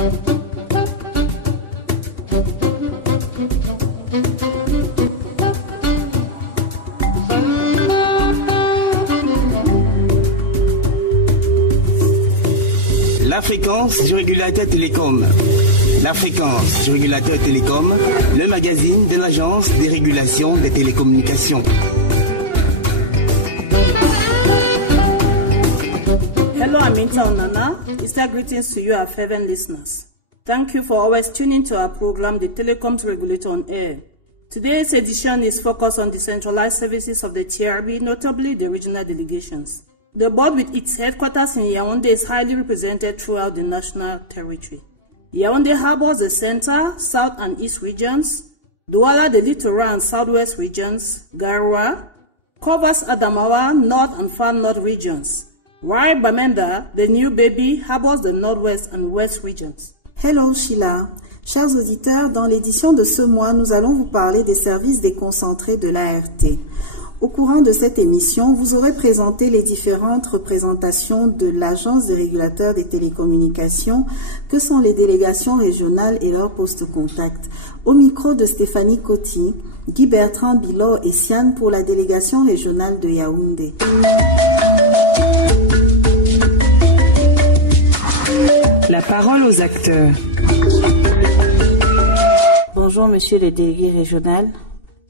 La fréquence du régulateur télécom. La fréquence du régulateur télécom, le magazine de l'Agence des régulations des télécommunications. Hello, I'm Minta Onana. Easter greetings to you, our fervent listeners. Thank you for always tuning to our program, The Telecoms Regulator on Air. Today's edition is focused on decentralized services of the TRB, notably the regional delegations. The board with its headquarters in Yaoundé is highly represented throughout the national territory. Yaoundé harbors the center, south and east regions, Douala the littoral and southwest regions, Garoua covers Adamawa, north and far north regions, while Bamenda, the new baby, harbors the northwest and west regions. Hello Sheila. Chers auditeurs, dans l'édition de ce mois, nous allons vous parler des services déconcentrés de l'ART. Au courant de cette émission, vous aurez présenté les différentes représentations de l'Agence des régulateurs des télécommunications, que sont les délégations régionales et leurs postes contacts. Au micro de Stéphanie Coty, Guy Bertrand Bilot et Siane pour la délégation régionale de Yaoundé. La parole aux acteurs. Bonjour monsieur le délégué régional.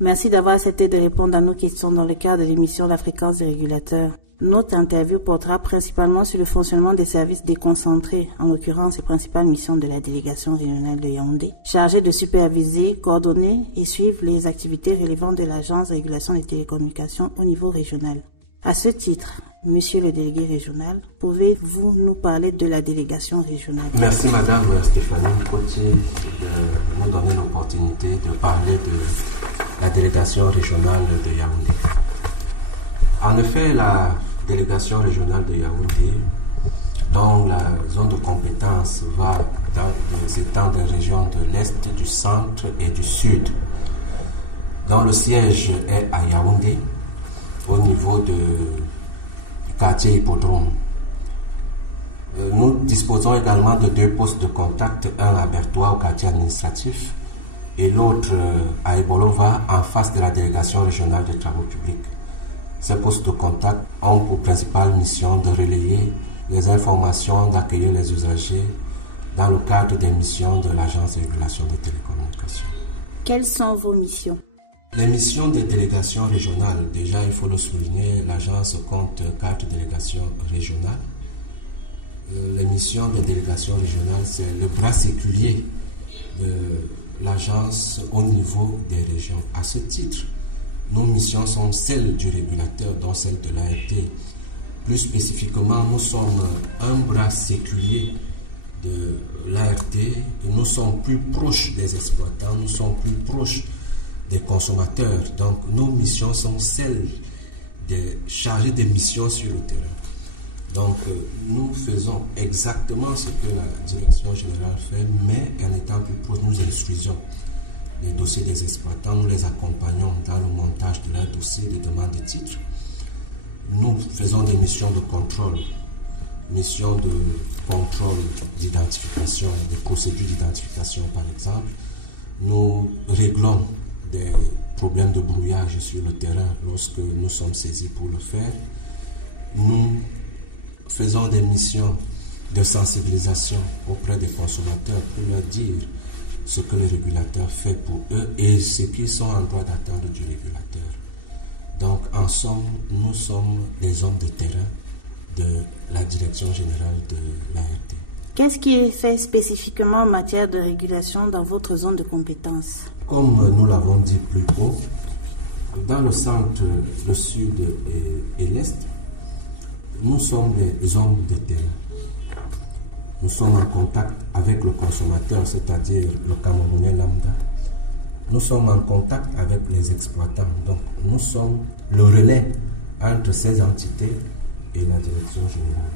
Merci d'avoir accepté de répondre à nos questions dans le cadre de l'émission La fréquence des régulateurs. Notre interview portera principalement sur le fonctionnement des services déconcentrés, en l'occurrence les principales missions de la délégation régionale de Yaoundé, chargée de superviser, coordonner et suivre les activités relevantes de l'Agence de régulation des télécommunications au niveau régional. À ce titre, monsieur le délégué régional, pouvez-vous nous parler de la délégation régionale? Merci madame Stéphanie Cotier de nous donner l'opportunité de parler de la délégation régionale de Yaoundé. En effet, la délégation régionale de Yaoundé, dont la zone de compétence va s'étendre des régions de l'Est, du Centre et du Sud, dont le siège est à Yaoundé, au niveau du quartier Hippodrome. Nous disposons également de 2 postes de contact, un à Bertois au quartier administratif et l'autre à Ebolova en face de la délégation régionale des travaux publics. Ces postes de contact ont pour principale mission de relayer les informations, d'accueillir les usagers dans le cadre des missions de l'Agence de régulation des télécommunications. Quelles sont vos missions? Les missions des délégations régionales, déjà il faut le souligner, l'agence compte 4 délégations régionales. Les missions des délégations régionales, c'est le bras séculier de l'agence au niveau des régions. À ce titre, nos missions sont celles du régulateur, dont celles de l'ART. Plus spécifiquement, nous sommes un bras séculier de l'ART et nous sommes plus proches des exploitants, nous sommes plus proches des consommateurs. Donc nos missions sont celles des chargés de missions sur le terrain. Donc nous faisons exactement ce que la direction générale fait, mais en étant plus proche, nous instruisons les dossiers des exploitants, nous les accompagnons dans le montage de leurs dossiers de demande de titres. Nous faisons des missions de contrôle d'identification, des procédures d'identification par exemple. Nous réglons des problèmes de brouillage sur le terrain lorsque nous sommes saisis pour le faire. Nous faisons des missions de sensibilisation auprès des consommateurs pour leur dire ce que le régulateur fait pour eux et ce qu'ils sont en droit d'attendre du régulateur. Donc en somme, nous sommes des hommes de terrain de la direction générale de l'ART. Qu'est-ce qui est fait spécifiquement en matière de régulation dans votre zone de compétence? Comme nous l'avons dit plus tôt, dans le centre, le sud et l'est, nous sommes des hommes de terrain. Nous sommes en contact avec le consommateur, c'est-à-dire le Camerounais lambda. Nous sommes en contact avec les exploitants. Donc, nous sommes le relais entre ces entités et la direction générale.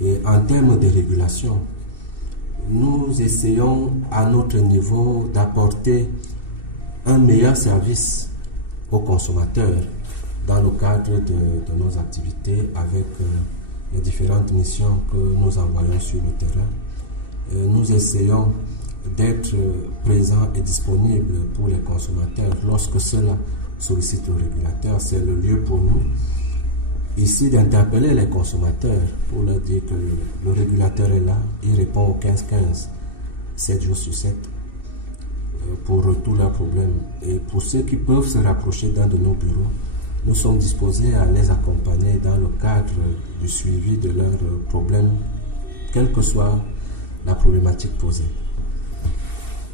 Et en termes de régulation, nous essayons à notre niveau d'apporter un meilleur service aux consommateurs dans le cadre de nos activités avec les différentes missions que nous envoyons sur le terrain nous essayons d'être présents et disponibles pour les consommateurs lorsque cela sollicite le régulateur. C'est le lieu pour nous ici d'interpeller les consommateurs pour leur dire que le régulateur est là, il répond au 15-15, 7 jours sur 7, pour tous leurs problèmes. Et pour ceux qui peuvent se rapprocher d'un de nos bureaux, nous sommes disposés à les accompagner dans le cadre du suivi de leurs problèmes, quelle que soit la problématique posée.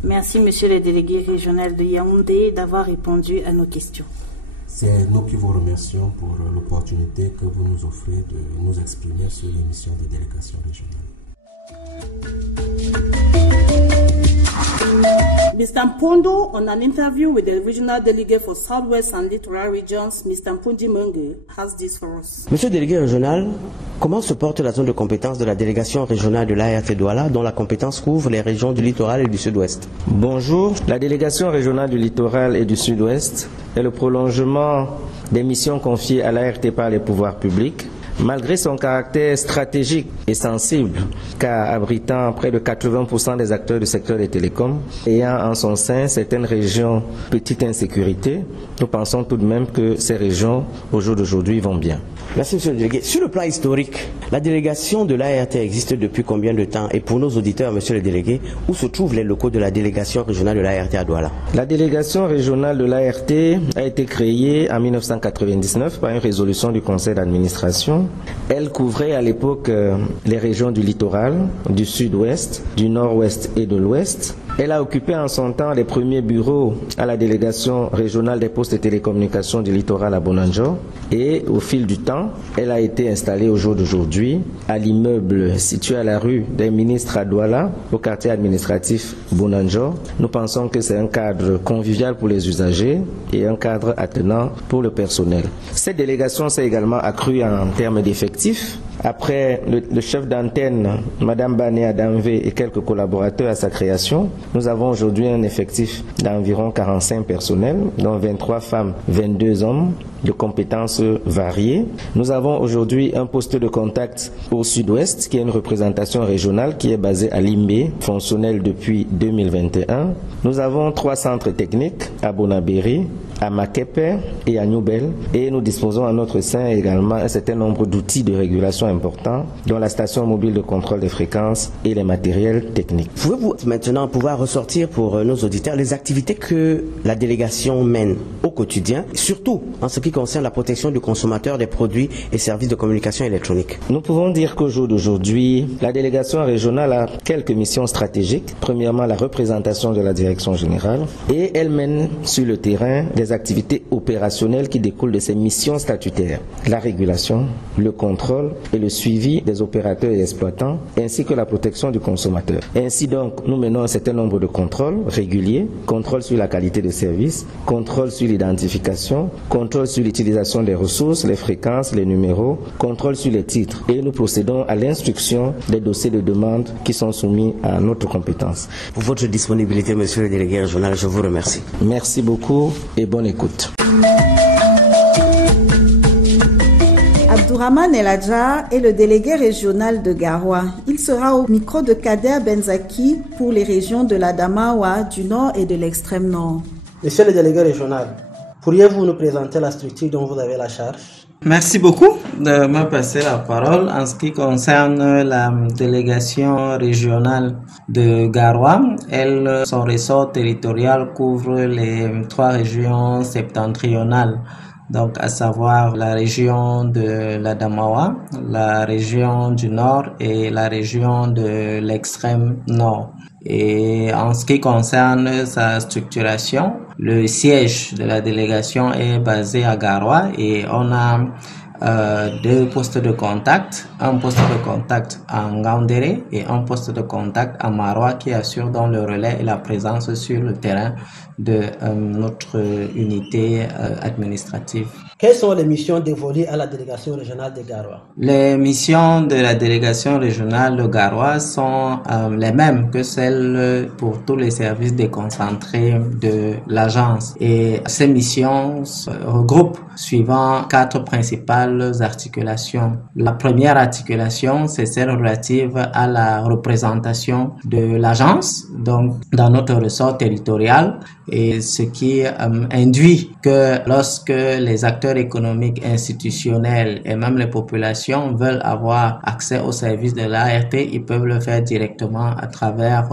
Merci, monsieur le délégué régional de Yaoundé, d'avoir répondu à nos questions. C'est nous qui vous remercions pour l'opportunité que vous nous offrez de nous exprimer sur l'émission des délégations régionales. Mr. Mpondo, on an interview with the regional delegate for Southwest and Littoral Regions, Mr. Mpundi Menge, has this for us. Monsieur le délégué régional, comment se porte la zone de compétence de la délégation régionale de l'ART Douala, dont la compétence couvre les régions du littoral et du sud-ouest? Bonjour, la délégation régionale du littoral et du sud-ouest est le prolongement des missions confiées à l'ART par les pouvoirs publics. Malgré son caractère stratégique et sensible, car abritant près de 80% des acteurs du secteur des télécoms, ayant en son sein certaines régions petite insécurité, nous pensons tout de même que ces régions, au jour d'aujourd'hui, vont bien. Merci, monsieur le délégué. Sur le plan historique, la délégation de l'ART existe depuis combien de temps? Et pour nos auditeurs, monsieur le délégué, où se trouvent les locaux de la délégation régionale de l'ART à Douala? La délégation régionale de l'ART a été créée en 1999 par une résolution du conseil d'administration. Elle couvrait à l'époque les régions du littoral, du sud-ouest, du nord-ouest et de l'ouest. Elle a occupé en son temps les premiers bureaux à la délégation régionale des postes et télécommunications du littoral à Bonanjo. Et au fil du temps, elle a été installée au jour d'aujourd'hui à l'immeuble situé à la rue des Ministres à Douala, au quartier administratif Bonanjo. Nous pensons que c'est un cadre convivial pour les usagers et un cadre attenant pour le personnel. Cette délégation s'est également accrue en termes d'effectifs. Après le chef d'antenne, Madame Bané Adamvé et quelques collaborateurs à sa création, nous avons aujourd'hui un effectif d'environ 45 personnels, dont 23 femmes, 22 hommes, de compétences variées. Nous avons aujourd'hui un poste de contact au sud-ouest, qui est une représentation régionale qui est basée à Limbé, fonctionnelle depuis 2021. Nous avons 3 centres techniques à Bonabéry, à Makepe et à Newbel, et nous disposons à notre sein également un certain nombre d'outils de régulation importants, dont la station mobile de contrôle des fréquences et les matériels techniques. Pouvez-vous maintenant pouvoir ressortir pour nos auditeurs les activités que la délégation mène au quotidien, surtout en ce qui concerne la protection du consommateur des produits et services de communication électronique? Nous pouvons dire qu'au jour d'aujourd'hui, la délégation régionale a quelques missions stratégiques. Premièrement, la représentation de la direction générale, et elle mène sur le terrain des activités opérationnelles qui découlent de ces missions statutaires. La régulation, le contrôle et le suivi des opérateurs et exploitants, ainsi que la protection du consommateur. Ainsi donc, nous menons un certain nombre de contrôles réguliers, contrôle sur la qualité de service, contrôle sur l'identification, contrôle sur l'utilisation des ressources, les fréquences, les numéros, contrôle sur les titres. Et nous procédons à l'instruction des dossiers de demande qui sont soumis à notre compétence. Pour votre disponibilité, monsieur le délégué régional, je vous remercie. Merci beaucoup et bonne écoute. Abdourahmane Eladja est le délégué régional de Garoua. Il sera au micro de Kader Benzaki pour les régions de l'Adamawa, du nord et de l'extrême nord. Monsieur le délégué régional, pourriez-vous nous présenter la structure dont vous avez la charge? Merci beaucoup de me passer la parole. En ce qui concerne la délégation régionale de Garoua, son ressort territorial couvre les 3 régions septentrionales. Donc, à savoir la région de l'Adamawa, la région du Nord et la région de l'extrême Nord. Et en ce qui concerne sa structuration, le siège de la délégation est basé à Garoua et on a 2 postes de contact, un poste de contact à Ngaoundéré et un poste de contact à Maroua qui assure donc le relais et la présence sur le terrain de notre unité administrative. Quelles sont les missions dévolues à la délégation régionale de Garoua? Les missions de la délégation régionale de Garoua sont les mêmes que celles pour tous les services déconcentrés de l'agence. Et ces missions se regroupent suivant 4 principales articulations. La première articulation, c'est celle relative à la représentation de l'agence, donc dans notre ressort territorial, et ce qui induit que lorsque les acteurs économiques, institutionnels et même les populations veulent avoir accès aux services de l'ART, ils peuvent le faire directement à travers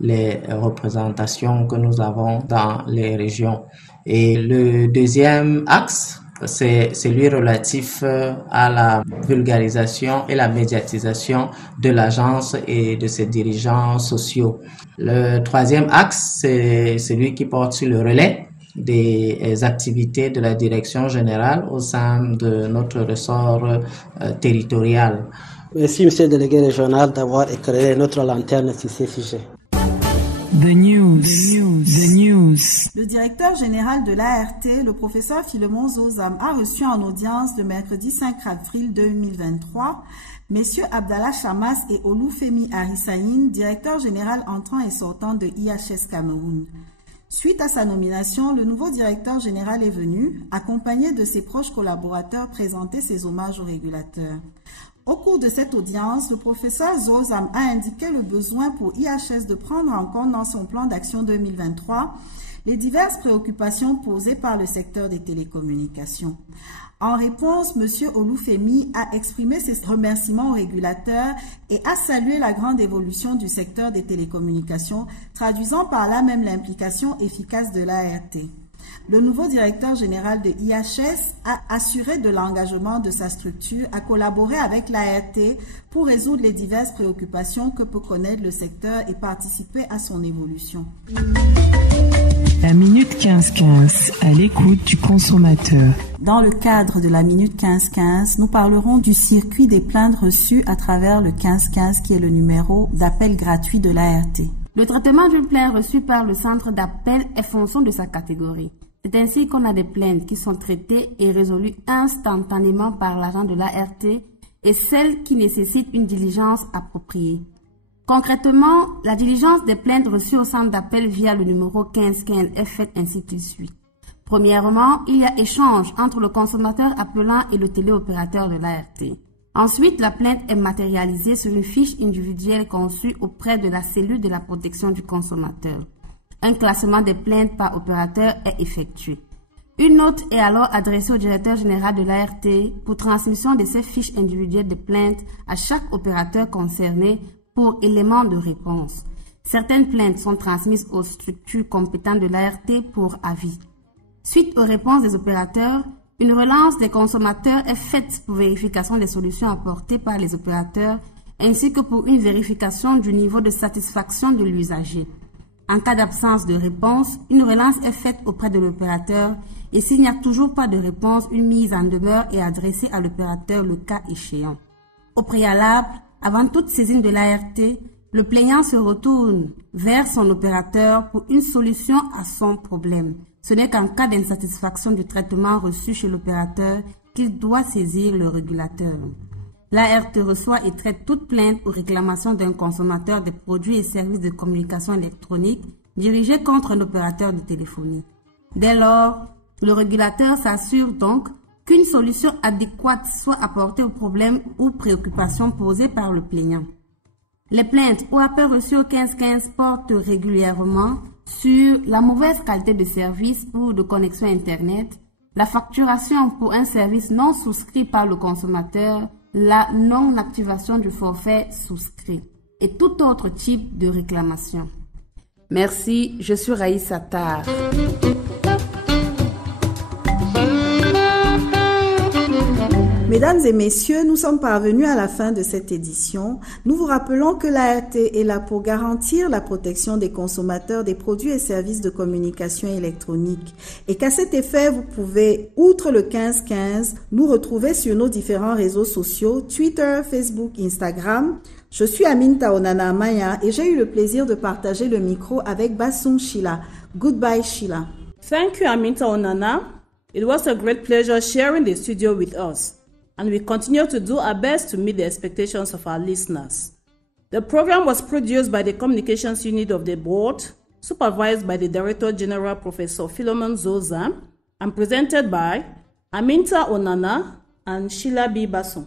les représentations que nous avons dans les régions. Et le deuxième axe, c'est celui relatif à la vulgarisation et la médiatisation de l'agence et de ses dirigeants sociaux. Le troisième axe, c'est celui qui porte sur le relais des activités de la direction générale au sein de notre ressort territorial. Merci, monsieur le délégué régional, d'avoir éclairé notre lanterne sur ces sujets. The news. Le directeur général de l'ART, le professeur Philemon Zozam, a reçu en audience le mercredi 5 avril 2023 messieurs Abdallah Chamas et Olufemi Arissaïn, directeur général entrant et sortant de IHS Cameroun. Suite à sa nomination, le nouveau directeur général est venu, accompagné de ses proches collaborateurs, présenter ses hommages au régulateur. Au cours de cette audience, le professeur Zozam a indiqué le besoin pour IHS de prendre en compte dans son plan d'action 2023 les diverses préoccupations posées par le secteur des télécommunications. En réponse, M. Olufemi a exprimé ses remerciements au régulateur et a salué la grande évolution du secteur des télécommunications, traduisant par là même l'implication efficace de l'ART. Le nouveau directeur général de IHS a assuré de l'engagement de sa structure à collaborer avec l'ART pour résoudre les diverses préoccupations que peut connaître le secteur et participer à son évolution. La Minute 15-15, à l'écoute du consommateur. Dans le cadre de la Minute 15-15, nous parlerons du circuit des plaintes reçues à travers le 15-15 qui est le numéro d'appel gratuit de l'ART. Le traitement d'une plainte reçue par le centre d'appel est fonction de sa catégorie. C'est ainsi qu'on a des plaintes qui sont traitées et résolues instantanément par l'agent de l'ART et celles qui nécessitent une diligence appropriée. Concrètement, la diligence des plaintes reçues au centre d'appel via le numéro 1515 est faite ainsi qu'il suit. Premièrement, il y a échange entre le consommateur appelant et le téléopérateur de l'ART. Ensuite, la plainte est matérialisée sur une fiche individuelle conçue auprès de la cellule de la protection du consommateur. Un classement des plaintes par opérateur est effectué. Une note est alors adressée au directeur général de l'ART pour transmission de ces fiches individuelles de plaintes à chaque opérateur concerné pour éléments de réponse. Certaines plaintes sont transmises aux structures compétentes de l'ART pour avis. Suite aux réponses des opérateurs, une relance des consommateurs est faite pour vérification des solutions apportées par les opérateurs ainsi que pour une vérification du niveau de satisfaction de l'usager. En cas d'absence de réponse, une relance est faite auprès de l'opérateur et s'il n'y a toujours pas de réponse, une mise en demeure est adressée à l'opérateur le cas échéant. Au préalable, avant toute saisine de l'ART, le plaignant se retourne vers son opérateur pour une solution à son problème. Ce n'est qu'en cas d'insatisfaction du traitement reçu chez l'opérateur qu'il doit saisir le régulateur. L'ART reçoit et traite toute plainte ou réclamation d'un consommateur des produits et services de communication électronique dirigés contre un opérateur de téléphonie. Dès lors, le régulateur s'assure donc qu'une solution adéquate soit apportée aux problèmes ou préoccupations posées par le plaignant. Les plaintes ou appels reçus au 1515 portent régulièrement sur la mauvaise qualité de service ou de connexion Internet, la facturation pour un service non souscrit par le consommateur, la non-activation du forfait souscrit et tout autre type de réclamation. Merci, je suis Raïs Attar. Mesdames et messieurs, nous sommes parvenus à la fin de cette édition. Nous vous rappelons que l'ART est là pour garantir la protection des consommateurs des produits et services de communication électronique et qu'à cet effet, vous pouvez, outre le 1515, nous retrouver sur nos différents réseaux sociaux, Twitter, Facebook, Instagram. Je suis Aminta Onana Maya et j'ai eu le plaisir de partager le micro avec Bassoum Sheila. Goodbye Sheila. Thank you, Aminta Onana. It was a great pleasure sharing the studio with us, and we continue to do our best to meet the expectations of our listeners. The program was produced by the Communications Unit of the Board, supervised by the Director General Professor Philemon Zoza, and presented by Aminta Onana and Sheila B. Basson.